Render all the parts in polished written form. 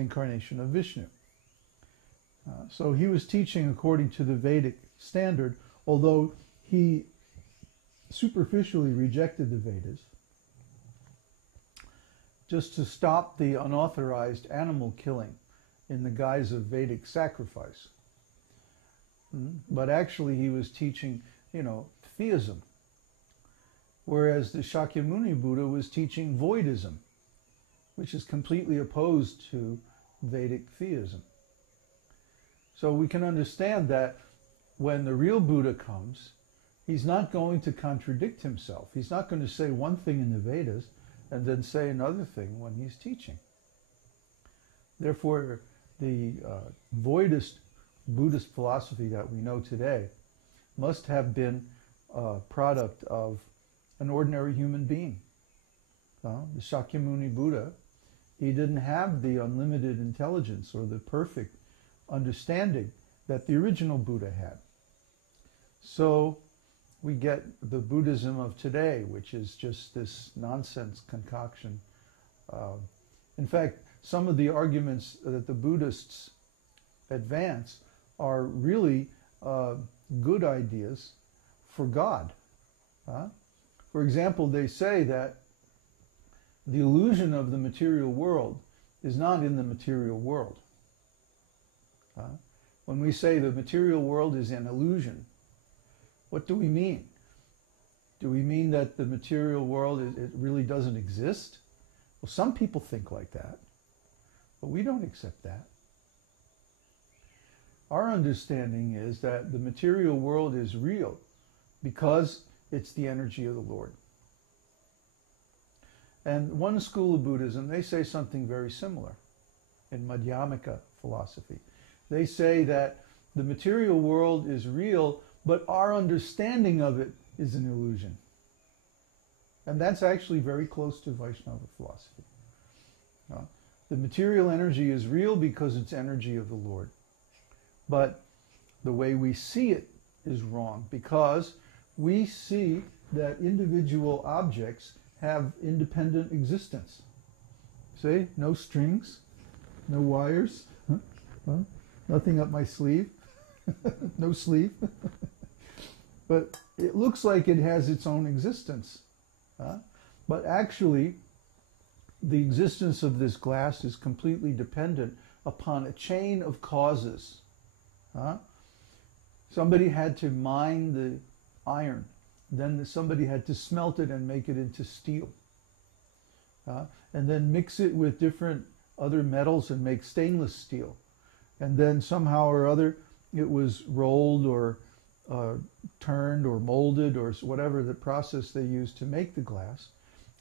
incarnation of Vishnu. So he was teaching according to the Vedic standard, although he superficially rejected the Vedas, just to stop the unauthorized animal killing in the guise of Vedic sacrifice. But actually he was teaching, theism, whereas the Shakyamuni Buddha was teaching voidism, which is completely opposed to Vedic theism. So we can understand that when the real Buddha comes, he's not going to contradict himself. He's not going to say one thing in the Vedas and then say another thing when he's teaching. Therefore, the voidist Buddhist philosophy that we know today must have been a product of an ordinary human being. The Shakyamuni Buddha, he didn't have the unlimited intelligence or the perfect understanding that the original Buddha had. So we get the Buddhism of today, which is just this nonsense concoction. In fact, some of the arguments that the Buddhists advance are really good ideas for God. For example, they say that the illusion of the material world is not in the material world. When we say the material world is an illusion, what do we mean? Do we mean that the material world, it really doesn't exist? Well, some people think like that, but we don't accept that. Our understanding is that the material world is real because it's the energy of the Lord. And one school of Buddhism, they say something very similar in Madhyamika philosophy. They say that the material world is real, but our understanding of it is an illusion. And that's actually very close to Vaishnava philosophy. The material energy is real because it's energy of the Lord. But the way we see it is wrong because we see that individual objects have independent existence. See, no strings, no wires, nothing up my sleeve, no sleeve. But it looks like it has its own existence. But actually, the existence of this glass is completely dependent upon a chain of causes. Somebody had to mine the iron. Then somebody had to smelt it and make it into steel. And then mix it with different other metals and make stainless steel. And then somehow or other it was rolled or turned or molded or whatever the process they used to make the glass.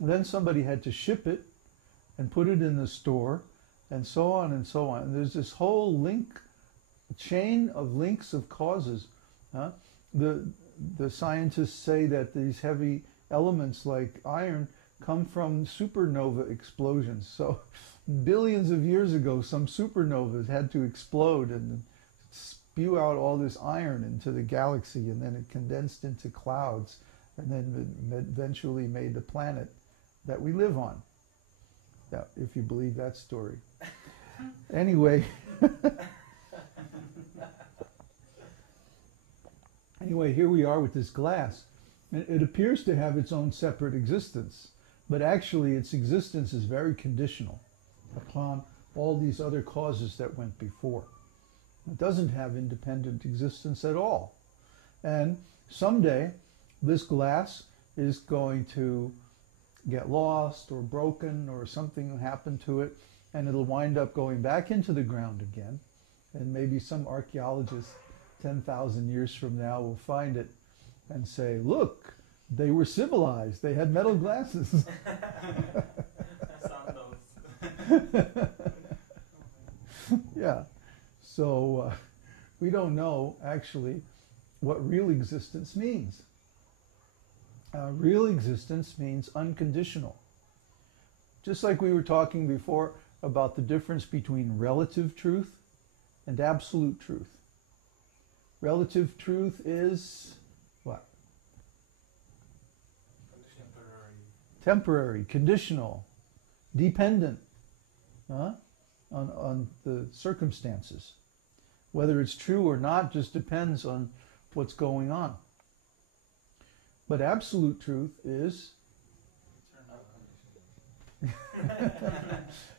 And then somebody had to ship it and put it in the store and so on and so on. And there's this whole chain of links of causes. The scientists say that these heavy elements like iron come from supernova explosions. So billions of years ago, some supernovas had to explode and spew out all this iron into the galaxy, and then it condensed into clouds, and then eventually made the planet that we live on. Yeah, if you believe that story. Anyway. Anyway, here we are with this glass. It appears to have its own separate existence, but actually its existence is very conditional upon all these other causes that went before. It doesn't have independent existence at all. And someday, this glass is going to get lost or broken or something will happen to it, and it'll wind up going back into the ground again. And maybe some archaeologist 10,000 years from now will find it and say, look, they were civilized. They had metal glasses. Yeah. So we don't know actually what real existence means. Real existence means unconditional. Just like we were talking before about the difference between relative truth and absolute truth. Relative truth is what? Temporary, conditional, dependent. on the circumstances. Whether it's true or not just depends on what's going on. But absolute truth is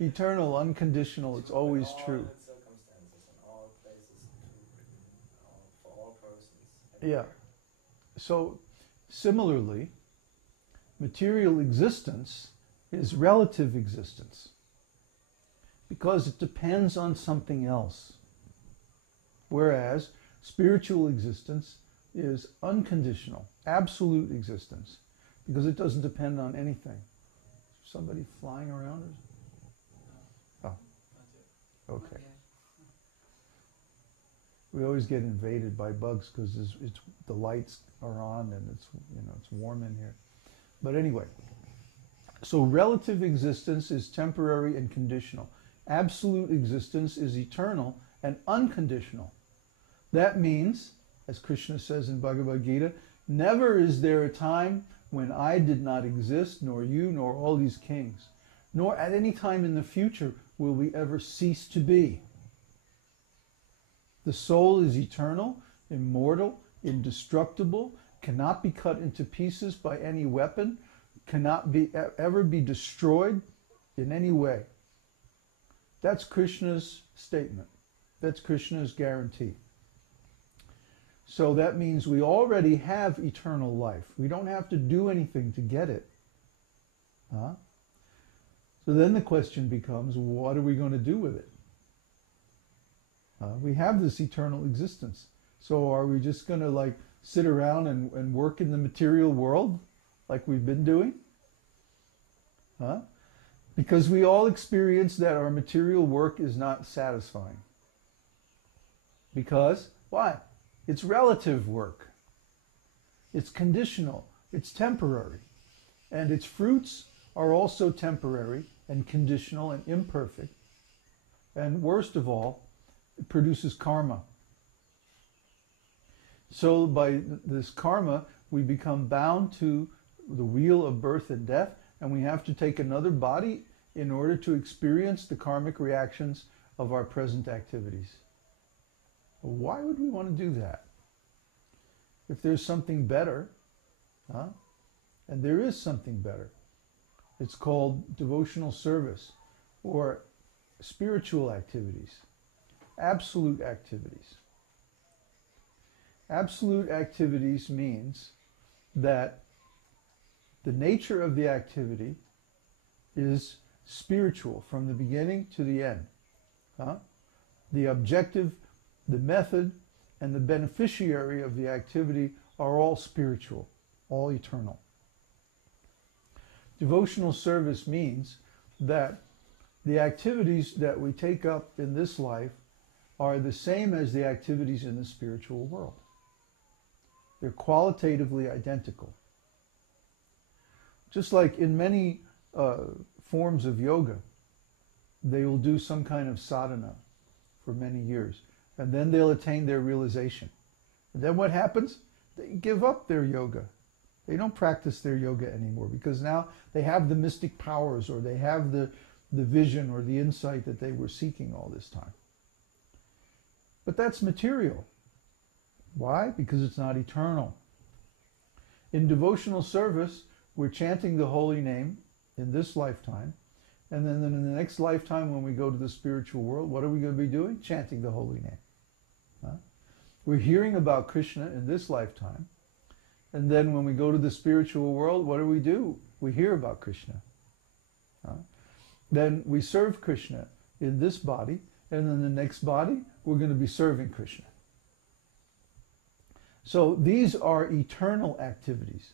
eternal, unconditional. It's always true. Yeah. So, similarly, material existence is relative existence because it depends on something else. Whereas spiritual existence is unconditional, absolute existence, because it doesn't depend on anything. Somebody flying around? Oh, okay. We always get invaded by bugs because the lights are on and it's warm in here. But anyway, so relative existence is temporary and conditional. Absolute existence is eternal and unconditional. That means, as Krishna says in Bhagavad Gita, never is there a time when I did not exist, nor you, nor all these kings, nor at any time in the future will we ever cease to be. The soul is eternal, immortal, indestructible, cannot be cut into pieces by any weapon, cannot ever be destroyed in any way. That's Krishna's statement. That's Krishna's guarantee. So that means we already have eternal life. We don't have to do anything to get it. So then the question becomes, what are we going to do with it? We have this eternal existence. So are we just going to sit around and work in the material world like we've been doing? Because we all experience that our material work is not satisfying. Because, why? It's relative work. It's conditional. It's temporary. And its fruits are also temporary and conditional and imperfect. And worst of all, it produces karma. So by this karma, we become bound to the wheel of birth and death, and we have to take another body in order to experience the karmic reactions of our present activities. Why would we want to do that? If there's something better, and there is something better, it's called devotional service or spiritual activities, absolute activities. Absolute activities means that the nature of the activity is spiritual from the beginning to the end. The objective, the method, and the beneficiary of the activity are all spiritual, all eternal. Devotional service means that the activities that we take up in this life are the same as the activities in the spiritual world. They're qualitatively identical. Just like in many forms of yoga, they will do some kind of sadhana for many years, and then they'll attain their realization. And then what happens? They give up their yoga. They don't practice their yoga anymore because now they have the mystic powers, or they have the vision or the insight that they were seeking all this time. But that's material. Why? Because it's not eternal. In devotional service, we're chanting the holy name in this lifetime, and then in the next lifetime when we go to the spiritual world, what are we going to be doing? Chanting the holy name. We're hearing about Krishna in this lifetime, and then when we go to the spiritual world, what do? We hear about Krishna. Then we serve Krishna in this body, and in the next body, we're going to be serving Krishna. So these are eternal activities,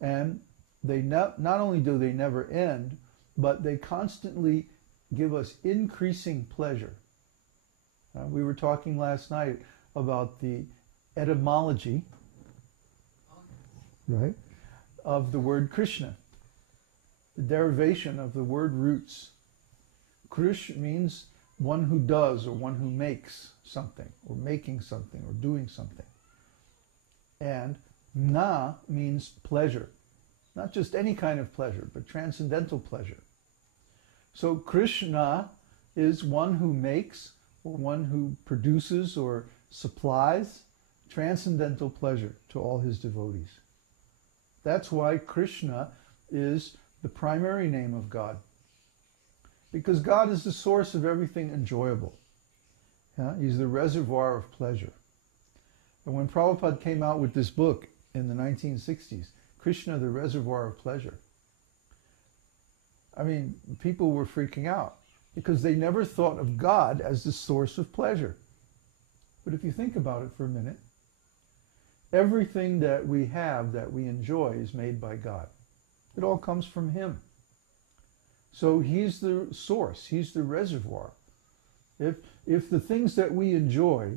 and they not only do they never end, but they constantly give us increasing pleasure. We were talking last night about the etymology, right, of the word Krishna, the derivation of the word roots. Krish means one who does, or one who makes something, or making something, or doing something. And na means pleasure. Not just any kind of pleasure, but transcendental pleasure. So Krishna is one who makes, or one who produces or supplies transcendental pleasure to all his devotees. That's why Krishna is the primary name of God. Because God is the source of everything enjoyable. Yeah? He's the reservoir of pleasure. And when Prabhupada came out with this book in the 1960s, Krishna, the Reservoir of Pleasure, I mean, people were freaking out because they never thought of God as the source of pleasure. But if you think about it for a minute, everything that we have, that we enjoy, is made by God. It all comes from Him. So He's the source. He's the reservoir. If the things that we enjoy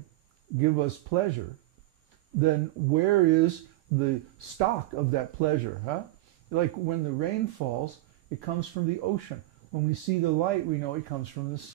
give us pleasure, then where is the stock of that pleasure? Huh? Like when the rain falls, it comes from the ocean. When we see the light, we know it comes from the